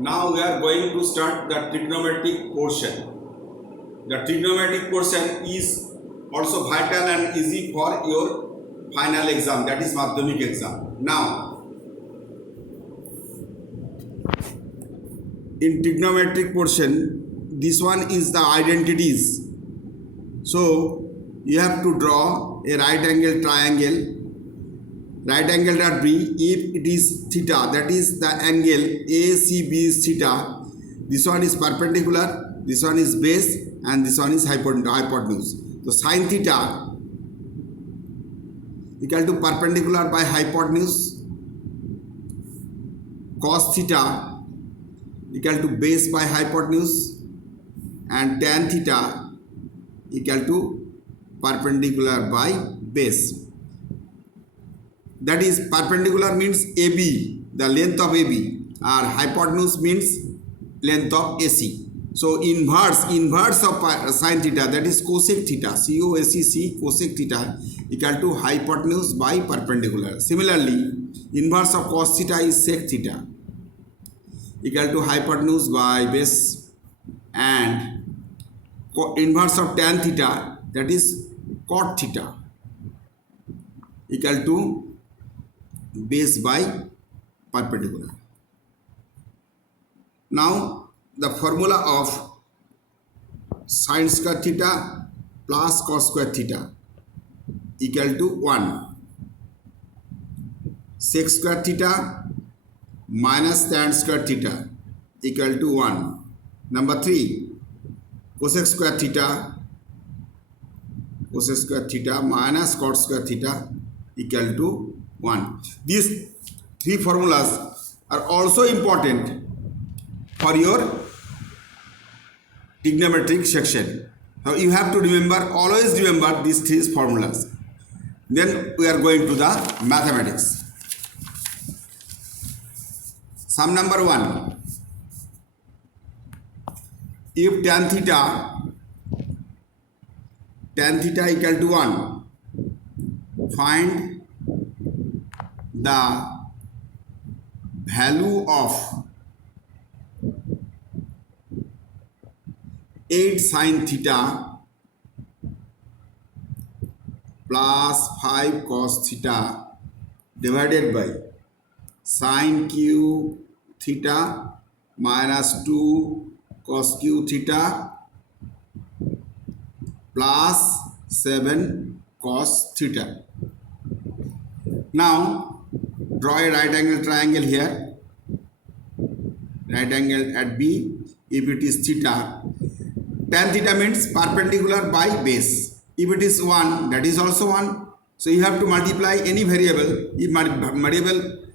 Now we are going to start the trigonometric portion. The trigonometric portion is also vital and easy for your final exam, that is Madhyamik exam. Now, in trigonometric portion, this one is the identities. So you have to draw a right angle triangle. Right angle that be, if it is theta, that is the angle ACB is theta. This one is perpendicular, this one is base, and this one is hypotenuse. So sin theta equal to perpendicular by hypotenuse, cos theta equal to base by hypotenuse, and tan theta equal to perpendicular by base. That is, perpendicular means AB, the length of AB, or hypotenuse means length of AC. So inverse of sin theta, that is cosec theta, COSEC cosec theta equal to hypotenuse by perpendicular. Similarly, inverse of cos theta is sec theta equal to hypotenuse by base, and inverse of tan theta, that is cot theta equal to base by perpendicular. Now the formula of sin square theta plus cos square theta equal to 1. Sec square theta minus tan square theta equal to 1. Number 3, cosec square theta minus cot square theta equal to 1. These three formulas are also important for your trigonometric section. Now you have to remember, always remember these three formulas. Then we are going to the mathematics. Sum number 1. If tan theta equal to 1, find the value of 8 sin theta plus 5 cos theta divided by sin q theta minus 2 cos q theta plus 7 cos theta. Now draw a right angle triangle here. Right angle at B. If it is theta, tan theta means perpendicular by base. If it is 1, that is also 1. So you have to multiply any variable. If variable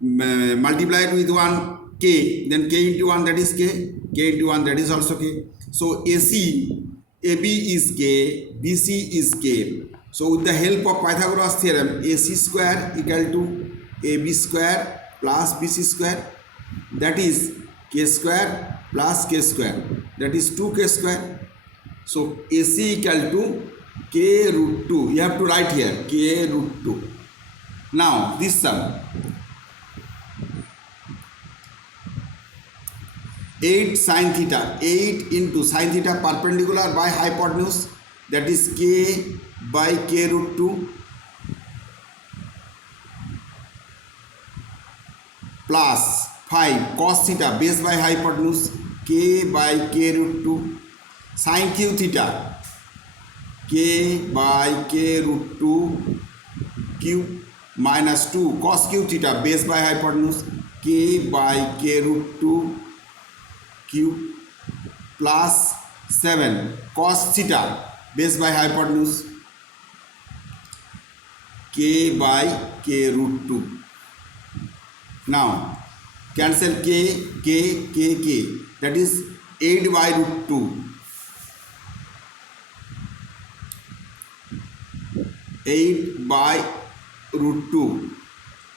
multiplied with 1 k, then k into 1, that is k. K into 1, that is also k. So AB is k, BC is k. So with the help of Pythagoras theorem, AC square equal to AB square plus BC square, that is k square plus k square, that is 2k square. So AC equal to k root 2. You have to write here k root 2. Now this sum, 8 sin theta, 8 into sin theta perpendicular by hypotenuse, that is k by k root 2 plus 5 cos theta base by hypotenuse, k by k root 2 sin q theta, k by k root 2 q minus 2 cos q theta base by hypotenuse, k by k root 2 q plus 7 cos theta base by hypotenuse, k by k root 2. Now cancel k, that is 8 by root 2. 8 by root 2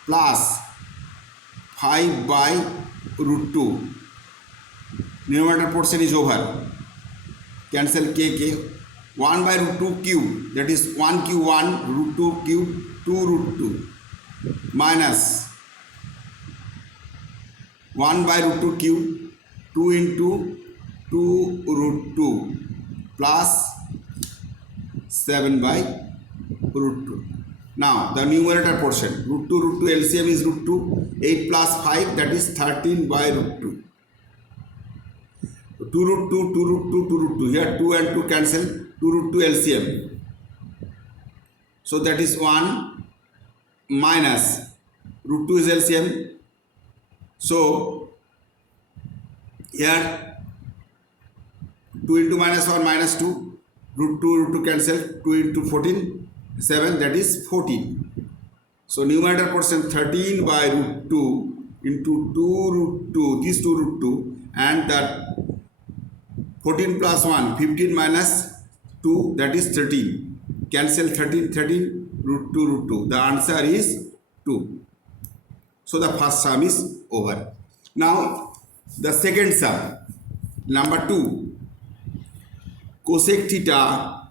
plus 5 by root 2. Numerator portion is over. Cancel k. 1 by root 2 cube, that is 1 cube 1, root 2 cube 2 root 2 minus 1 by root 2 cube, 2 into 2 root 2 plus 7 by root 2. Now the numerator portion, root 2 LCM is root 2, 8 plus 5, that is 13 by root 2. 2 root 2, 2 root 2, 2 root 2. Here 2 and 2 cancel, 2 root 2 LCM. So that is 1 minus root 2 is LCM. So here 2 into minus 1 minus 2, root 2 cancel, 2 into 14, 7, that is 14. So numerator portion 13 by root 2 into 2 root 2, these 2 root 2, and that 14 plus 1, 15 minus 2, that is 13. Cancel 13, 13, root 2. The answer is 2. So the first sum is over. Now the second sum, number 2, cosec theta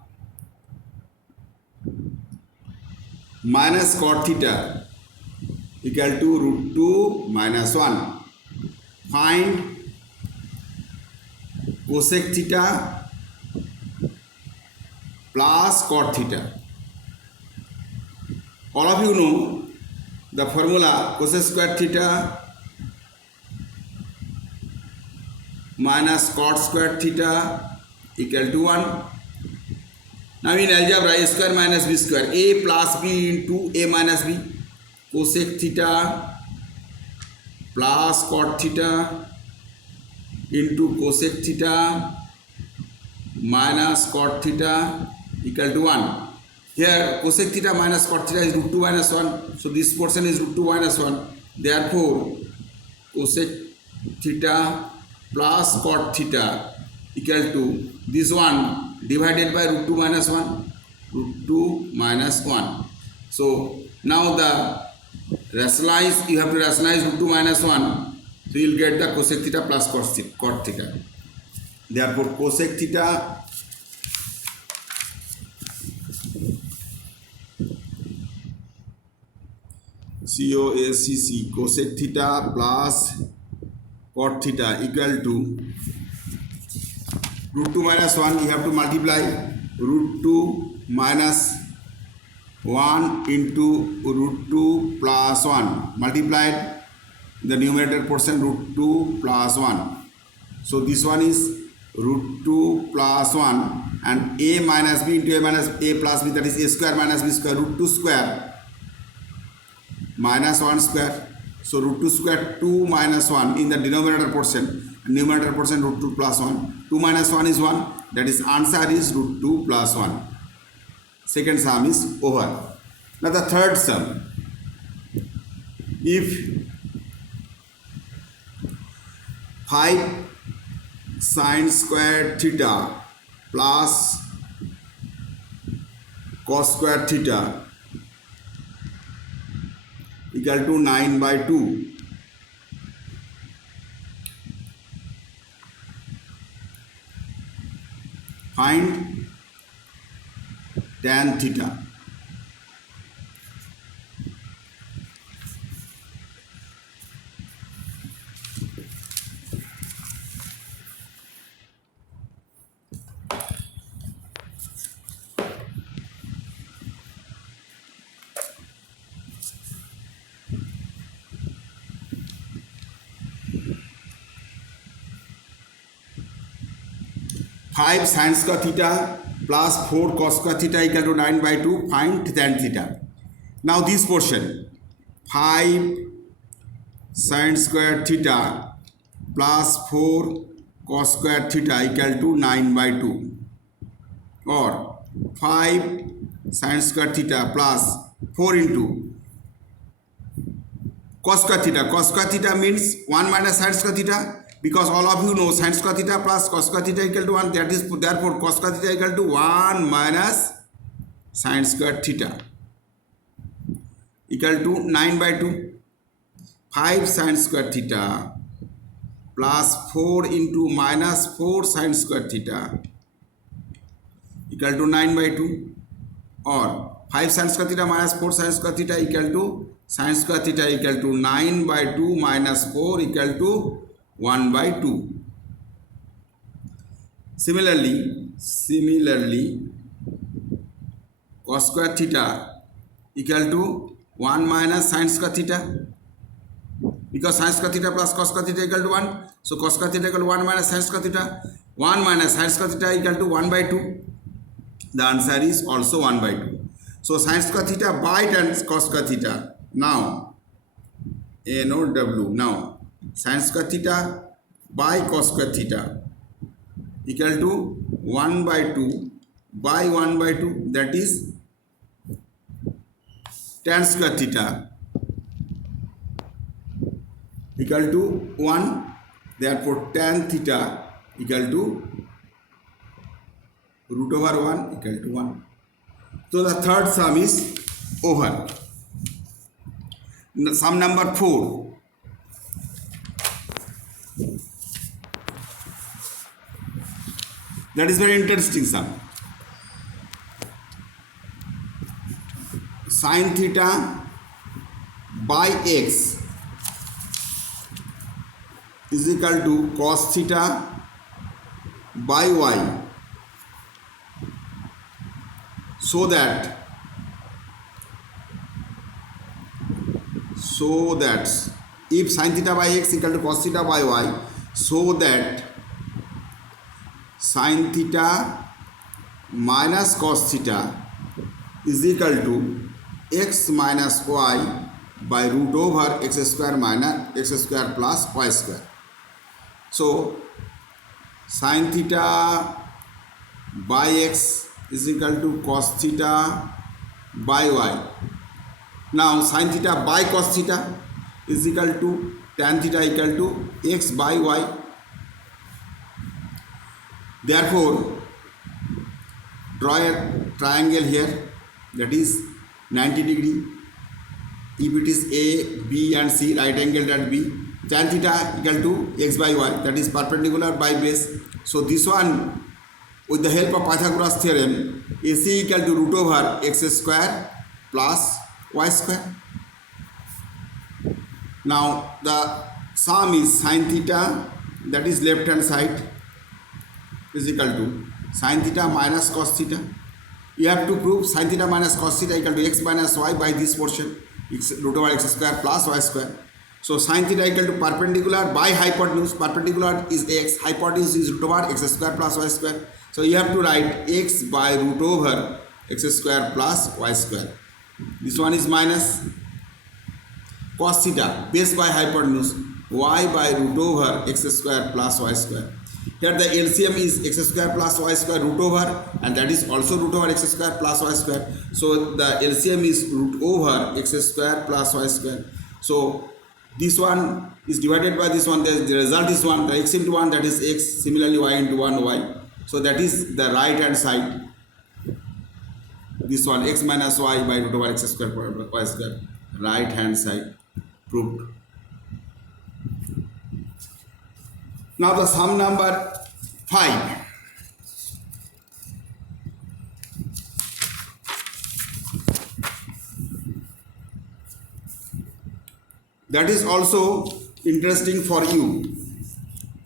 minus cot theta equal to root 2 minus 1. Find cosec theta plus cot theta. All of you know the formula cosec square theta minus cot square theta equal to 1. Now in algebra, a square minus b square, a plus b into a minus b, cosec theta plus cot theta into cosec theta minus cot theta equal to 1. Here cosec theta minus cot theta is root 2 minus 1. So this portion is root 2 minus 1. Therefore cosec theta plus cot theta equal to this one divided by root 2 minus 1. Root 2 minus 1. So now the rationalize, you have to rationalize root 2 minus 1. So you will get the cosec theta plus cot theta. Therefore cosec theta cosec theta plus cot theta equal to root 2 minus 1, you have to multiply root 2 minus 1 into root 2 plus 1, multiplied the numerator portion root 2 plus 1. So this one is root 2 plus 1 and a minus b into a minus a plus b, that is a square minus b square, root 2 square minus 1 square. So root 2 square 2 minus 1 in the denominator portion, numerator portion root 2 plus 1. 2 minus 1 is 1, that is answer is root 2 plus 1. Second sum is over. Now the third sum, if 5 sin square theta plus cos square theta equal to 9 by 2. Find tan theta. Five sin square theta plus 4 cos square theta equal to 9 by 2. Find tan theta. Now this portion 5 sin square theta plus 4 cos square theta equal to 9 by 2, or 5 sin square theta plus 4 into cos square theta. Cos square theta means 1 minus sin square theta, because all of you know sin square theta plus cos square theta equal to 1. That is, therefore cos square theta equal to 1 minus sin square theta equal to 9 by 2. 5 sin square theta plus 4 into minus 4 sin square theta equal to 9 by 2, or 5 sin square theta minus 4 sin square theta equal to sin square theta equal to 9 by 2 minus 4 equal to 1 by 2. Similarly, cos square theta equal to 1 minus sin square theta, because sin square theta plus cos square theta equal to 1. So cos square theta equal to 1 minus sin square theta. 1 minus sin square theta equal to 1 by 2. The answer is also 1 by 2. So sin square theta by tan cos square theta. Now NOW. Now sin square theta by cos square theta equal to 1 by 2 by 1 by 2, that is tan square theta equal to 1. Therefore tan theta equal to root over 1 equal to 1. So the third sum is over. Sum number 4. That is very interesting sum. Sin theta by x is equal to cos theta by y, so that if sin theta by x equal to cos theta by y, so that sin theta minus cos theta is equal to x minus y by root over x square minus x square plus y square. So sin theta by x is equal to cos theta by y. Now sin theta by cos theta is equal to tan theta equal to x by y. Therefore draw a triangle here, that is 90 degree. If it is A, B and C, right angled at B, tan theta equal to x by y, that is perpendicular by base. So this one, with the help of Pythagoras theorem, AC equal to root over x square plus y square. Now the sum is sin theta, that is left hand side, is equal to sin theta minus cos theta. You have to prove sin theta minus cos theta equal to x minus y by this portion, x root over x square plus y square. So sin theta equal to perpendicular by hypotenuse. Perpendicular is x, hypotenuse is root over x square plus y square. So you have to write x by root over x square plus y square. This one is minus cos theta, base by hypotenuse, y by root over x square plus y square. Here the LCM is x square plus y square root over, and that is also root over x square plus y square. So the LCM is root over x square plus y square. So this one is divided by this one, the result is 1, the x into 1, that is x, similarly y into 1 y. So that is the right hand side, this one x minus y by root over x square plus y square, right hand side proved. Now the sum number 5. That is also interesting for you.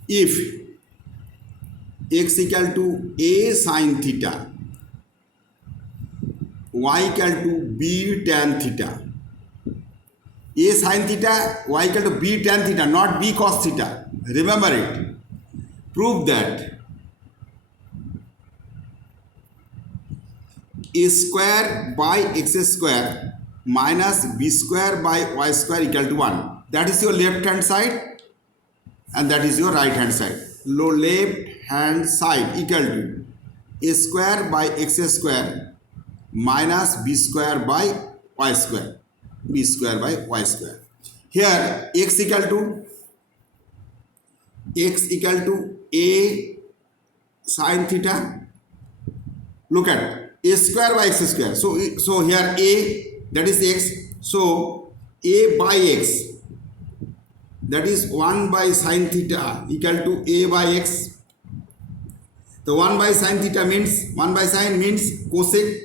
If x equal to a sin theta, y equal to b tan theta, a sin theta, y equal to b tan theta, not b cos theta. Remember it. Prove that a square by x square minus b square by y square equal to 1. That is your left hand side and that is your right hand side. Left hand side equal to a square by x square minus b square by y square. B square by y square. Here x equal to a sin theta. Look at a square by x square. So here a, that is x. So a by x, that is 1 by sin theta equal to a by x. The 1 by sin theta means 1 by sin means cosec.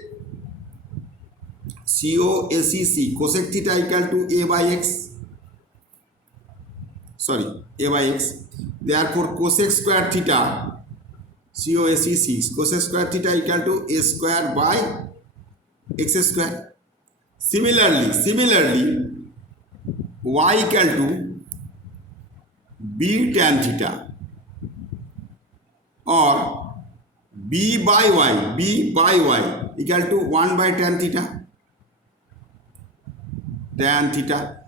COSEC, cosec theta equal to A by X. Sorry, A by X. Therefore, cosec square theta, COSEC, cosec square theta equal to A square by X square. Similarly, Y equal to B tan theta or B by Y equal to 1 by tan theta. Tan theta.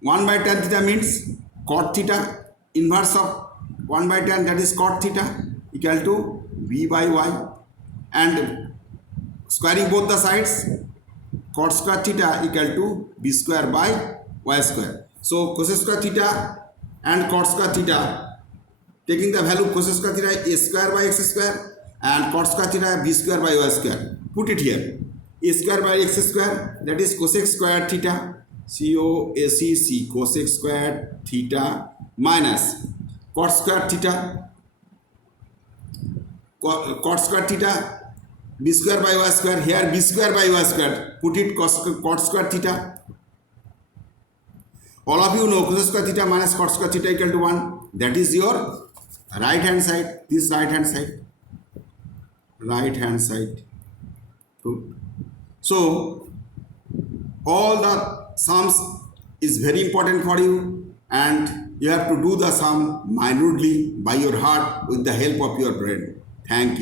1 by tan theta means cot theta. Inverse of 1 by tan, that is cot theta, equal to B by Y. And squaring both the sides, cot square theta equal to B square by Y square. So cos square theta and cot square theta, taking the value cos square theta A square by X square and cot square theta B square by Y square. Put it here. A square by X square, that is cosec square theta, COSEC, cosec square theta minus cot square theta, cot square theta B square by Y square. Here B square by Y square, put it cot square theta. All of you know cos square theta minus cot square theta equal to 1. That is your right hand side. This right hand side. So all the sums is very important for you, and you have to do the sum minutely by your heart with the help of your brain. Thank you.